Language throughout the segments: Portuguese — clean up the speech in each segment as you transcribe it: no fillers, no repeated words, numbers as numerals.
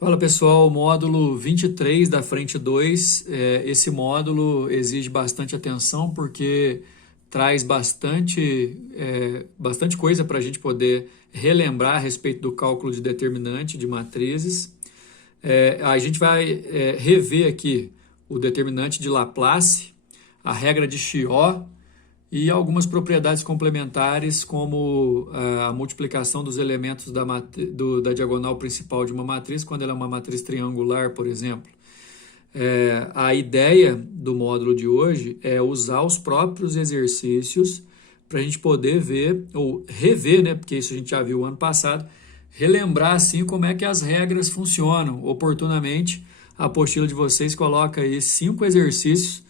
Fala pessoal, módulo 23 da frente 2. Esse módulo exige bastante atenção porque traz bastante coisa para a gente poder relembrar a respeito do cálculo de determinante de matrizes. A gente vai rever aqui o determinante de Laplace, a regra de Chiot e algumas propriedades complementares, como a multiplicação dos elementos da diagonal principal de uma matriz, quando ela é uma matriz triangular, por exemplo. A ideia do módulo de hoje é usar os próprios exercícios para a gente poder ver, ou rever, né, porque isso a gente já viu ano passado, relembrar assim como é que as regras funcionam. Oportunamente, a apostila de vocês coloca aí 5 exercícios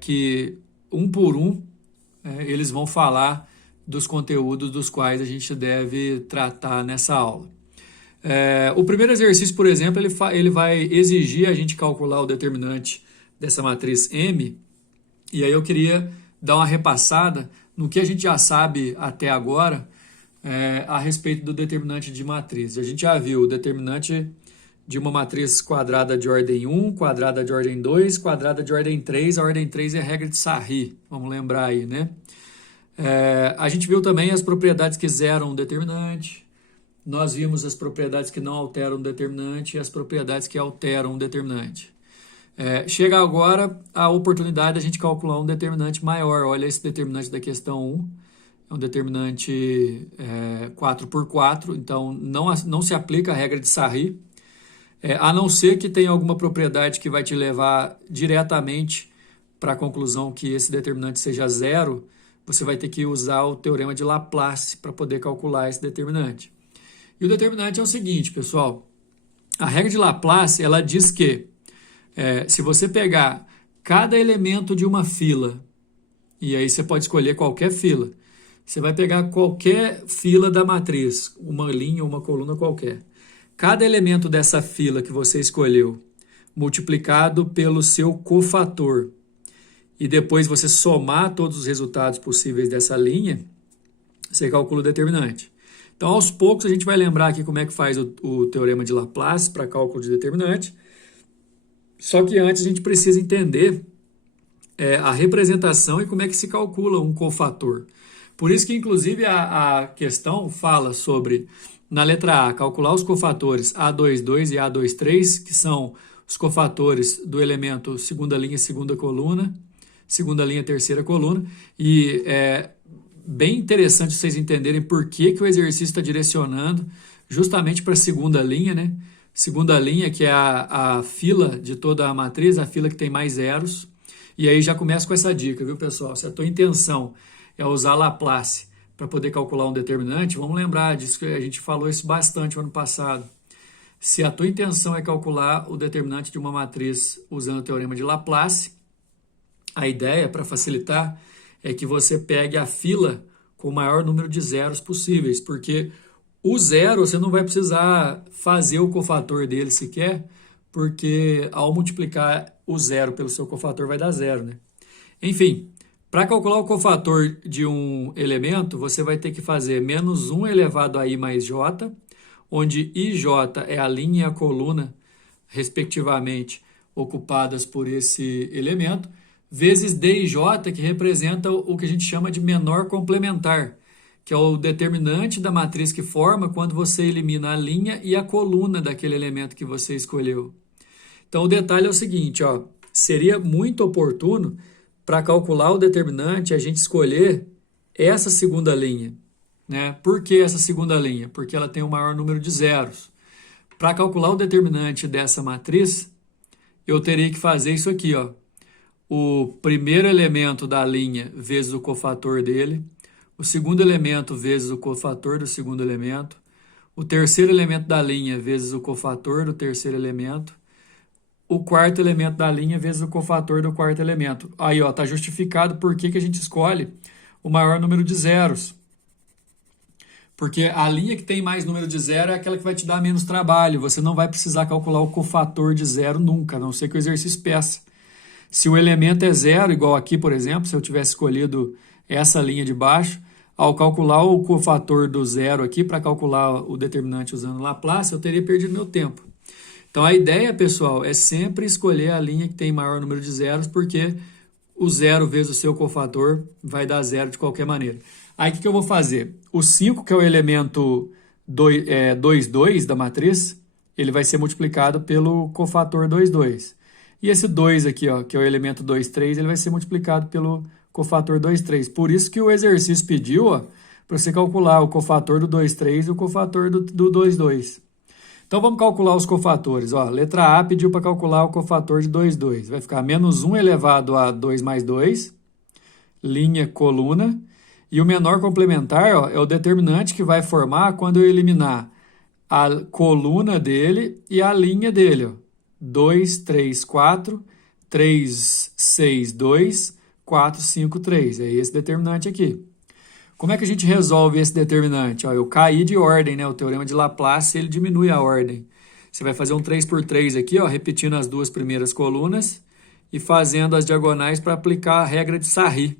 que um por um, eles vão falar dos conteúdos dos quais a gente deve tratar nessa aula. O primeiro exercício, por exemplo, ele vai exigir a gente calcular o determinante dessa matriz M, e aí eu queria dar uma repassada no que a gente já sabe até agora a respeito do determinante de matriz. A gente já viu o determinante de uma matriz quadrada de ordem 1, quadrada de ordem 2, quadrada de ordem 3. A ordem 3 é a regra de Sarry, vamos lembrar aí, né? A gente viu também as propriedades que zeram o determinante, nós vimos as propriedades que não alteram o determinante e as propriedades que alteram o determinante. Chega agora a oportunidade de a gente calcular um determinante maior. Olha esse determinante da questão 1, é um determinante 4 por 4, então não se aplica a regra de Sarry, a não ser que tenha alguma propriedade que vai te levar diretamente para a conclusão que esse determinante seja zero, você vai ter que usar o teorema de Laplace para poder calcular esse determinante. E o determinante é o seguinte, pessoal, a regra de Laplace, ela diz que se você pegar cada elemento de uma fila, e aí você pode escolher qualquer fila, você vai pegar qualquer fila da matriz, uma linha ou uma coluna qualquer. Cada elemento dessa fila que você escolheu, multiplicado pelo seu cofator, e depois você somar todos os resultados possíveis dessa linha, você calcula o determinante. Então, aos poucos, a gente vai lembrar aqui como é que faz o teorema de Laplace para cálculo de determinante. Só que antes a gente precisa entender a representação e como é que se calcula um cofator. Por isso que, inclusive, a questão fala sobre, na letra A, calcular os cofatores A22 e A23, que são os cofatores do elemento segunda linha, segunda coluna, segunda linha, terceira coluna, e é bem interessante vocês entenderem por que o exercício está direcionando justamente para a segunda linha, né? Segunda linha, que é a fila de toda a matriz, a fila que tem mais zeros, e aí já começa com essa dica, viu, pessoal? Se a tua intenção é usar Laplace para poder calcular um determinante, vamos lembrar disso, que a gente falou isso bastante no ano passado. Se a tua intenção é calcular o determinante de uma matriz usando o teorema de Laplace, a ideia, para facilitar, é que você pegue a fila com o maior número de zeros possíveis, porque o zero você não vai precisar fazer o cofator dele sequer, porque ao multiplicar o zero pelo seu cofator vai dar zero, né? Enfim, para calcular o cofator de um elemento, você vai ter que fazer menos 1 elevado a i mais j, onde ij é a linha e a coluna, respectivamente, ocupadas por esse elemento, vezes dij, que representa o que a gente chama de menor complementar, que é o determinante da matriz que forma quando você elimina a linha e a coluna daquele elemento que você escolheu. Então, o detalhe é o seguinte, seria muito oportuno para calcular o determinante a gente escolher essa segunda linha, né? Por que essa segunda linha? Porque ela tem o maior número de zeros. Para calcular o determinante dessa matriz, eu teria que fazer isso aqui, o primeiro elemento da linha vezes o cofator dele, o segundo elemento vezes o cofator do segundo elemento, o terceiro elemento da linha vezes o cofator do terceiro elemento, o quarto elemento da linha vezes o cofator do quarto elemento. Aí, está justificado por que a gente escolhe o maior número de zeros. Porque a linha que tem mais número de zero é aquela que vai te dar menos trabalho. Você não vai precisar calcular o cofator de zero nunca, a não ser que o exercício peça. Se o elemento é zero, igual aqui, por exemplo, se eu tivesse escolhido essa linha de baixo, ao calcular o cofator do zero aqui, para calcular o determinante usando Laplace, eu teria perdido meu tempo. Então, a ideia, pessoal, é sempre escolher a linha que tem maior número de zeros, porque o zero vezes o seu cofator vai dar zero de qualquer maneira. Aí, o que eu vou fazer? O 5, que é o elemento 2, 2 da matriz, ele vai ser multiplicado pelo cofator 2, 2. E esse 2 aqui, ó, que é o elemento 2, 3, ele vai ser multiplicado pelo cofator 2, 3. Por isso que o exercício pediu, ó, para você calcular o cofator do 2, 3 e o cofator do 2, 2. Então, vamos calcular os cofatores. Ó, letra A pediu para calcular o cofator de 2, 2. Vai ficar menos 1 elevado a 2 mais 2, linha, coluna. E o menor complementar, ó, é o determinante que vai formar quando eu eliminar a coluna dele e a linha dele. Ó. 2, 3, 4, 3, 6, 2, 4, 5, 3. É esse determinante aqui. Como é que a gente resolve esse determinante? Ó, eu caí de ordem, né? O teorema de Laplace, ele diminui a ordem. Você vai fazer um 3 por 3 aqui, ó, repetindo as duas primeiras colunas e fazendo as diagonais para aplicar a regra de Sarri.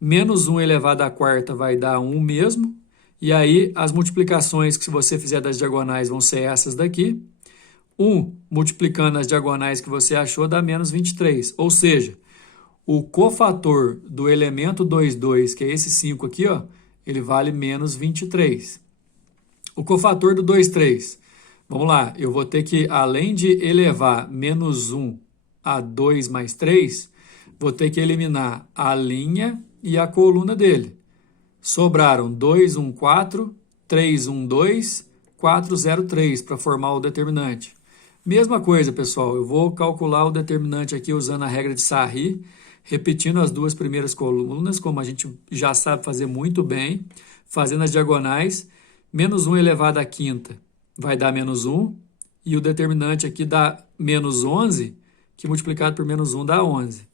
Menos 1 elevado à quarta vai dar 1 mesmo. E aí, as multiplicações que se você fizer das diagonais vão ser essas daqui. 1 multiplicando as diagonais que você achou dá menos 23. Ou seja, o cofator do elemento 2, 2, que é esse 5 aqui, ó, ele vale menos 23. O cofator do 2, 3, vamos lá, eu vou ter que, além de elevar menos 1 a 2 mais 3, vou ter que eliminar a linha e a coluna dele. Sobraram 2, 1, 4, 3, 1, 2, 4, 0, 3 para formar o determinante. Mesma coisa, pessoal, eu vou calcular o determinante aqui usando a regra de Sarri, repetindo as duas primeiras colunas, como a gente já sabe fazer muito bem, fazendo as diagonais, menos 1 elevado à quinta vai dar menos 1, e o determinante aqui dá menos 11, que multiplicado por menos 1 dá 11.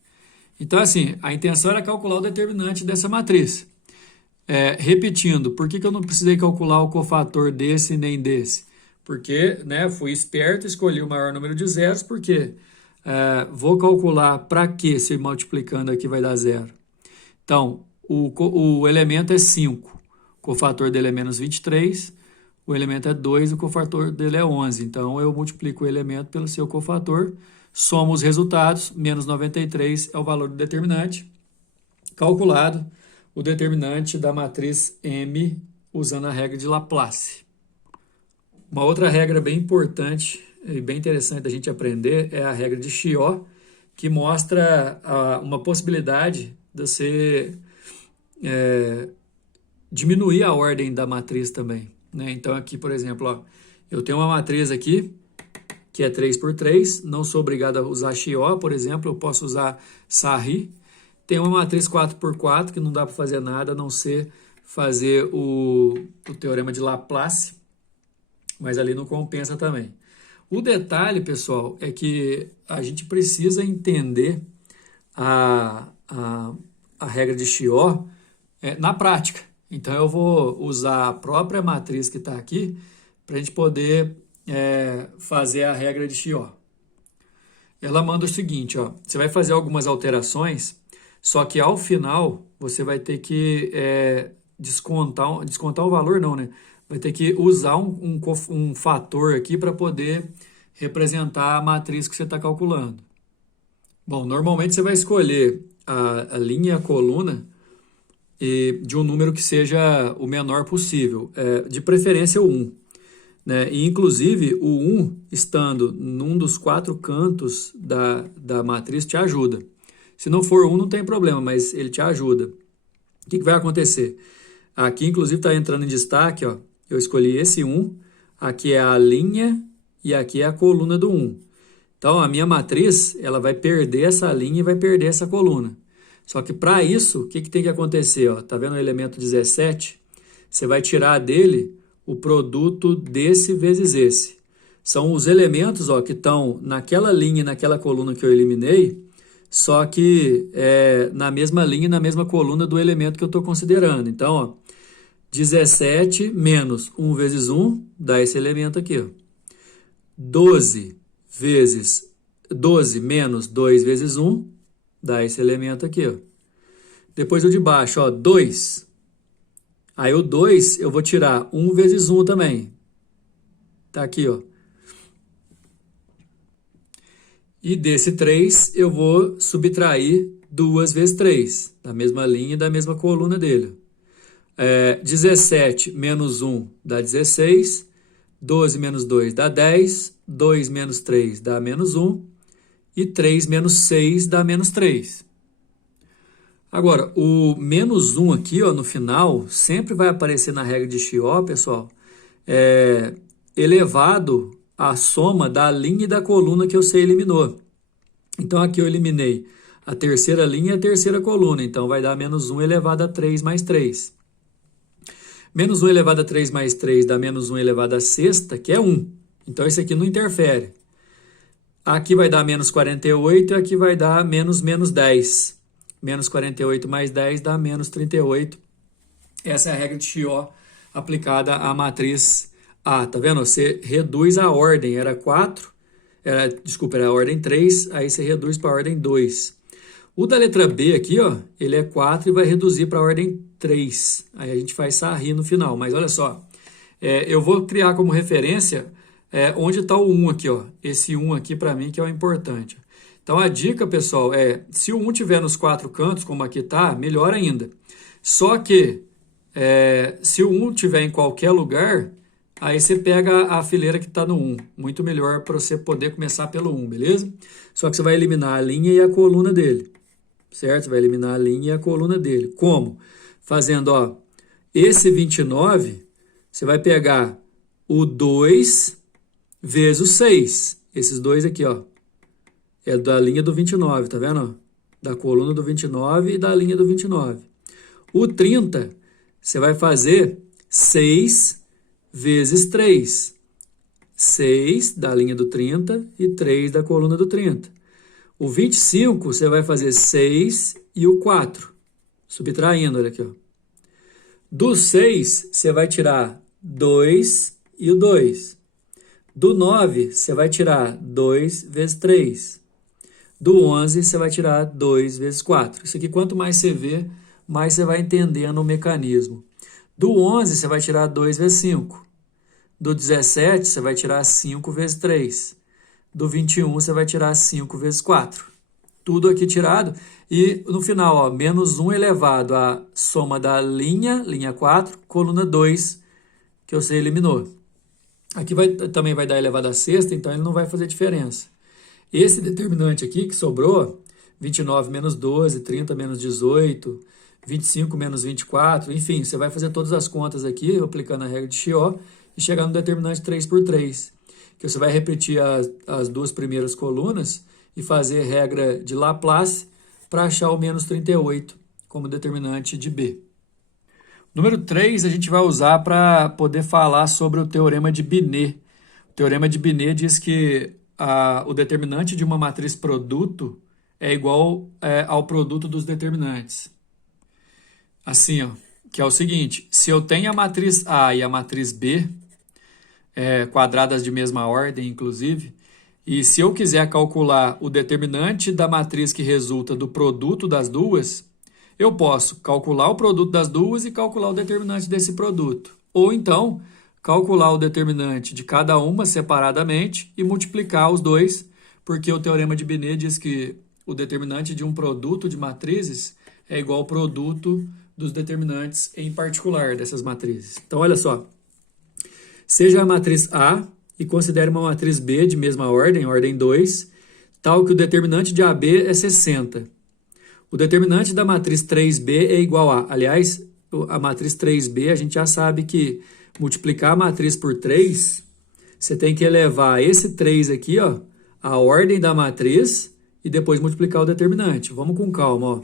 Então, assim, a intenção era calcular o determinante dessa matriz. Repetindo, por que eu não precisei calcular o cofator desse nem desse? Porque, né, fui esperto, escolhi o maior número de zeros, porque vou calcular para que se multiplicando aqui vai dar zero. Então, o elemento é 5, o cofator dele é menos 23, o elemento é 2, o cofator dele é 11. Então, eu multiplico o elemento pelo seu cofator, somo os resultados, menos 93 é o valor do determinante, calculado o determinante da matriz M usando a regra de Laplace. Uma outra regra bem importante e bem interessante da gente aprender é a regra de Chiot, que mostra uma possibilidade de você diminuir a ordem da matriz também, né? Então aqui, por exemplo, ó, eu tenho uma matriz aqui que é 3 por 3, não sou obrigado a usar Chiot, por exemplo, eu posso usar Sarri. Tem uma matriz 4 por 4 que não dá para fazer nada a não ser fazer o teorema de Laplace, mas ali não compensa também. O detalhe, pessoal, é que a gente precisa entender a regra de Chiot na prática. Então, eu vou usar a própria matriz que está aqui para a gente poder fazer a regra de Chiot. Ela manda o seguinte, ó, você vai fazer algumas alterações, só que ao final você vai ter que descontar o valor, não, né? Vai ter que usar um fator aqui para poder representar a matriz que você está calculando. Bom, normalmente você vai escolher a linha e a coluna de um número que seja o menor possível, de preferência o 1. Né? E, inclusive, o 1 estando num dos 4 cantos da matriz te ajuda. Se não for 1, não tem problema, mas ele te ajuda. O que vai acontecer? Aqui, inclusive, está entrando em destaque, ó, eu escolhi esse 1, aqui é a linha e aqui é a coluna do 1. Então, a minha matriz ela vai perder essa linha e vai perder essa coluna. Só que para isso, o que tem que acontecer? Está vendo o elemento 17? Você vai tirar dele o produto desse vezes esse. São os elementos que estão naquela linha e naquela coluna que eu eliminei, só que na mesma linha e na mesma coluna do elemento que eu estou considerando. Então, ó, 17 menos 1 vezes 1 dá esse elemento aqui. Ó. 12 menos 2 vezes 1 dá esse elemento aqui. Ó. Depois o de baixo, ó, 2 Aí o 2 eu vou tirar 1 vezes 1 também. Tá aqui, ó. E desse 3 eu vou subtrair 2 vezes 3, da mesma linha e da mesma coluna dele. 17 menos 1 dá 16, 12 menos 2 dá 10, 2 menos 3 dá menos 1, e 3 menos 6 dá menos 3. Agora, o menos 1 aqui, ó, no final, sempre vai aparecer na regra de Chió, pessoal, elevado à soma da linha e da coluna que você eliminou. Então, aqui eu eliminei a terceira linha e a terceira coluna, então vai dar menos 1 elevado a 3 mais 3. Menos 1 elevado a 3 mais 3 dá menos 1 elevado a sexta, que é 1. Então, esse aqui não interfere. Aqui vai dar menos 48 e aqui vai dar menos 10. Menos 48 mais 10 dá menos 38. Essa é a regra de Chió aplicada à matriz A. Tá vendo? Você reduz a ordem. Era 4, era a ordem 3, aí você reduz para a ordem 2. O da letra B aqui, ó, ele é 4 e vai reduzir para a ordem 3. Aí a gente faz sarri no final. Mas olha só, eu vou criar como referência onde está o 1 aqui, ó. Esse 1 aqui para mim que é o importante. Então a dica, pessoal, se o 1 tiver nos 4 cantos, como aqui está, melhor ainda. Só que se o 1 tiver em qualquer lugar, aí você pega a fileira que está no 1. Muito melhor para você poder começar pelo 1, beleza? Só que você vai eliminar a linha e a coluna dele. Certo? Você vai eliminar a linha e a coluna dele. Como? Fazendo, ó, esse 29, você vai pegar o 2 vezes o 6. Esses dois aqui, ó, é da linha do 29, tá vendo? Da coluna do 29 e da linha do 29. O 30, você vai fazer 6 vezes 3. 6 da linha do 30 e 3 da coluna do 30. O 25, você vai fazer 6 e o 4. Subtraindo, olha aqui, ó. Do 6, você vai tirar 2 e o 2. Do 9, você vai tirar 2 vezes 3. Do 11, você vai tirar 2 vezes 4. Isso aqui, quanto mais você vê, mais você vai entendendo o mecanismo. Do 11, você vai tirar 2 vezes 5. Do 17, você vai tirar 5 vezes 3. Do 21, você vai tirar 5 vezes 4. Tudo aqui tirado. E no final, ó, menos 1 elevado à soma da linha 4, coluna 2, que você eliminou. Aqui também vai dar elevado à sexta, então ele não vai fazer diferença. Esse determinante aqui que sobrou, 29 menos 12, 30 menos 18, 25 menos 24, enfim, você vai fazer todas as contas aqui, aplicando a regra de Chió, e chegar no determinante 3 por 3. Que você vai repetir as duas primeiras colunas e fazer regra de Laplace para achar o menos 38 como determinante de B. Número 3 a gente vai usar para poder falar sobre o teorema de Binet. O teorema de Binet diz que o determinante de uma matriz produto é igual ao produto dos determinantes. Assim, ó, que é o seguinte, se eu tenho a matriz A e a matriz B, quadradas de mesma ordem, inclusive, e se eu quiser calcular o determinante da matriz que resulta do produto das duas, eu posso calcular o produto das duas e calcular o determinante desse produto. Ou então, calcular o determinante de cada uma separadamente e multiplicar os dois, porque o teorema de Binet diz que o determinante de um produto de matrizes é igual ao produto dos determinantes em particular dessas matrizes. Então, olha só. Seja a matriz A e considere uma matriz B de mesma ordem, ordem 2, tal que o determinante de AB é 60. O determinante da matriz 3B é igual a... Aliás, a matriz 3B, a gente já sabe que multiplicar a matriz por 3, você tem que elevar esse 3 aqui, ó, a ordem da matriz e depois multiplicar o determinante. Vamos com calma, ó.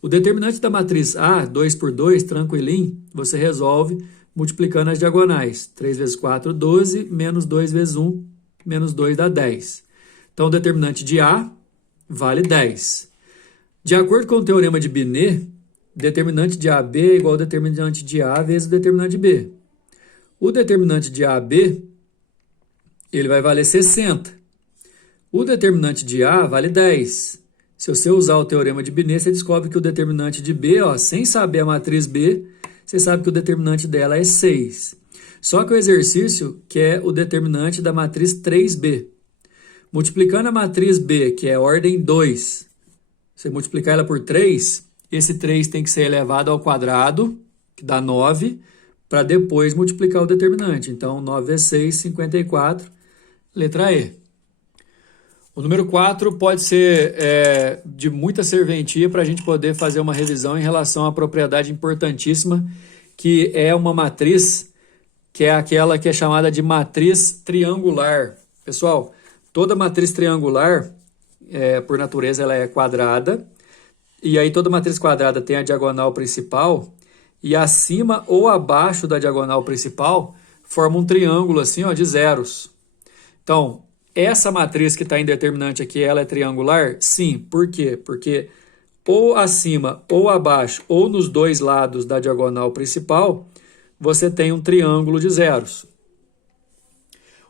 O determinante da matriz A, 2 por 2, tranquilinho, você resolve multiplicando as diagonais. 3 vezes 4, 12, menos 2 vezes 1, menos 2 dá 10. Então, o determinante de A vale 10. De acordo com o teorema de Binet, determinante de AB é igual ao determinante de A vezes o determinante de B. O determinante de AB, ele vai valer 60. O determinante de A vale 10. Se você usar o teorema de Binet, você descobre que o determinante de B, ó, sem saber a matriz B, você sabe que o determinante dela é 6. Só que o exercício quer o determinante da matriz 3b. Multiplicando a matriz B, que é ordem 2, você multiplicar ela por 3, esse 3 tem que ser elevado ao quadrado, que dá 9, para depois multiplicar o determinante. Então, 9 vezes 6, 54, letra E. O número 4 pode ser de muita serventia para a gente poder fazer uma revisão em relação à propriedade importantíssima, que é uma matriz, que é aquela que é chamada de matriz triangular. Pessoal, toda matriz triangular, por natureza, ela é quadrada, e aí toda matriz quadrada tem a diagonal principal, e acima ou abaixo da diagonal principal forma um triângulo assim, ó, de zeros. Então, essa matriz que está em determinante aqui, ela é triangular? Sim. Por quê? Porque ou acima ou abaixo, ou nos dois lados da diagonal principal, você tem um triângulo de zeros.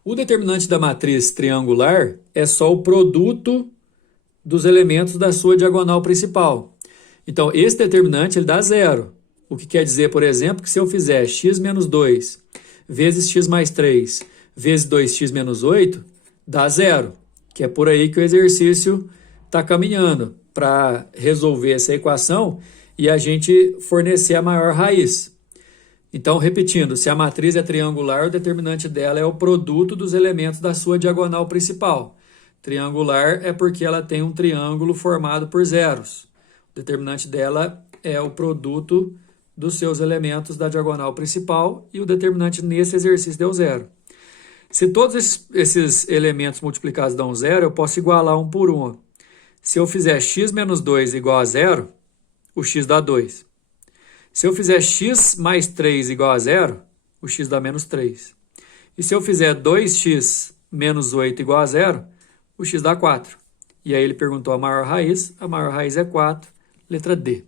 O determinante da matriz triangular é só o produto dos elementos da sua diagonal principal. Então, esse determinante ele dá zero. O que quer dizer, por exemplo, que se eu fizer x menos 2 vezes x mais 3 vezes 2x menos 8, dá zero. Que é por aí que o exercício está caminhando para resolver essa equação e a gente fornecer a maior raiz. Então, repetindo, se a matriz é triangular, o determinante dela é o produto dos elementos da sua diagonal principal. Triangular é porque ela tem um triângulo formado por zeros. O determinante dela é o produto dos seus elementos da diagonal principal e o determinante nesse exercício deu zero. Se todos esses elementos multiplicados dão zero, eu posso igualar um por um. Se eu fizer x menos 2 igual a zero, o x dá 2. Se eu fizer x mais 3 igual a zero, o x dá menos 3. E se eu fizer 2x menos 8 igual a zero, o x dá 4. E aí ele perguntou a maior raiz é 4, letra D.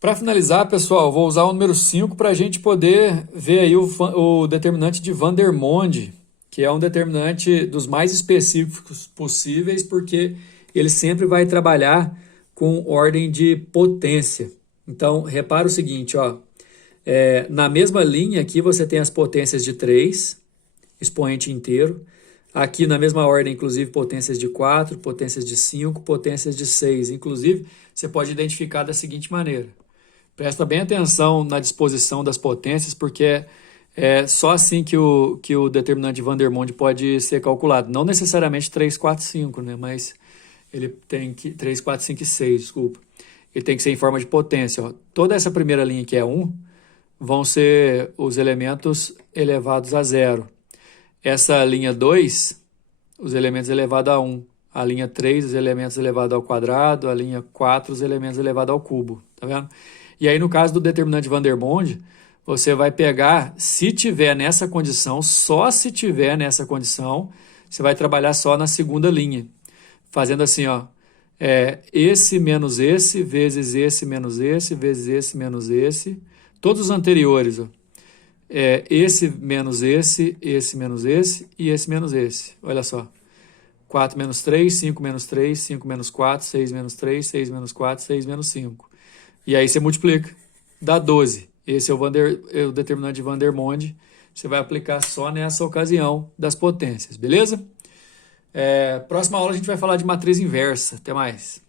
Para finalizar, pessoal, vou usar o número 5 para a gente poder ver aí o determinante de Vandermonde, que é um determinante dos mais específicos possíveis, porque ele sempre vai trabalhar com ordem de potência. Então, repara o seguinte, ó, na mesma linha aqui você tem as potências de 3, expoente inteiro. Aqui na mesma ordem, inclusive, potências de 4, potências de 5, potências de 6. Inclusive, você pode identificar da seguinte maneira. Presta bem atenção na disposição das potências, porque é só assim que o determinante de Vandermonde pode ser calculado. Não necessariamente 3, 4, 5, né? Mas ele tem que... 3, 4, 5 e 6, desculpa. Ele tem que ser em forma de potência. Ó. Toda essa primeira linha que é 1 vão ser os elementos elevados a zero. Essa linha 2, os elementos elevados a 1. A linha 3, os elementos elevados ao quadrado. A linha 4, os elementos elevados ao cubo. Tá vendo? E aí, no caso do determinante de Vandermonde, você vai pegar, se tiver nessa condição, só se tiver nessa condição, você vai trabalhar só na segunda linha. Fazendo assim, ó, esse menos esse, vezes esse menos esse, vezes esse menos esse. Todos os anteriores, ó. Esse menos esse menos esse e esse menos esse. Olha só. 4 menos 3, 5 menos 3, 5 menos 4, 6 menos 3, 6 menos 4, 6 menos 5. E aí você multiplica, dá 12. Esse é o determinante de Vandermonde. Você vai aplicar só nessa ocasião das potências, beleza? Próxima aula a gente vai falar de matriz inversa. Até mais.